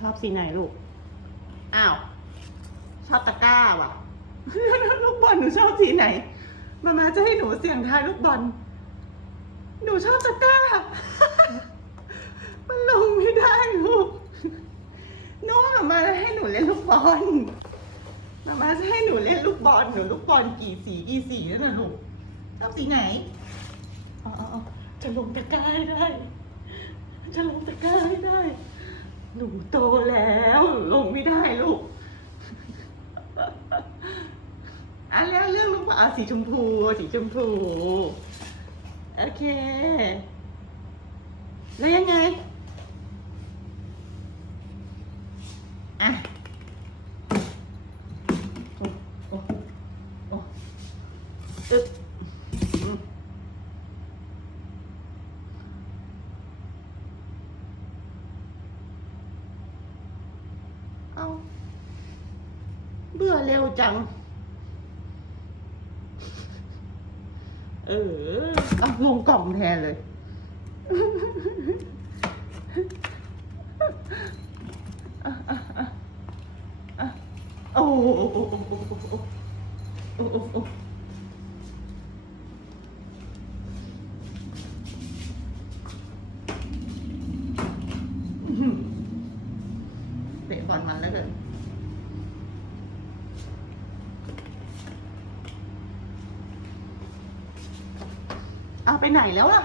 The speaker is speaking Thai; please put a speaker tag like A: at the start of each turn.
A: ชอบสีไหนลูก อ้าว ชอบตะกร้าว่ะ ลูกบอลหนูชอบสีไหน มามาจะให้หนูเสี่ยงทายลูกบอล หนูชอบตะกร้า มันลงไม่ได้ลูกน้องมามาให้หนูเล่นลูกบอล มามาจะให้หนูเล่นลูกบอลหนูลูกบอลกี่สีกี่สีนั่นน่ะลูก ชอบสีไหนอ๋ออ๋ออ๋อจะลงตะกร้าให้ได้ จะลงตะกร้าให้ได้ หนูโตแล้ว ลงไม่ได้ลูก อะแล้วเรื่องลูกบอลอะสีชมพู สีชมพู โอเค แล้วยังไง อะโอ้โอ้โอ้อึ๊บเอาเบื่อเร็วจัง เออเอาลงกล่องแทนเลยอะอะอะอะโอ้โหโอ้โหโอ้โหโอ้โหโอ้โหโอ้โหอื้อหือเตะบอลมันแล้วกัน เอาไปไหนแล้วล่ะ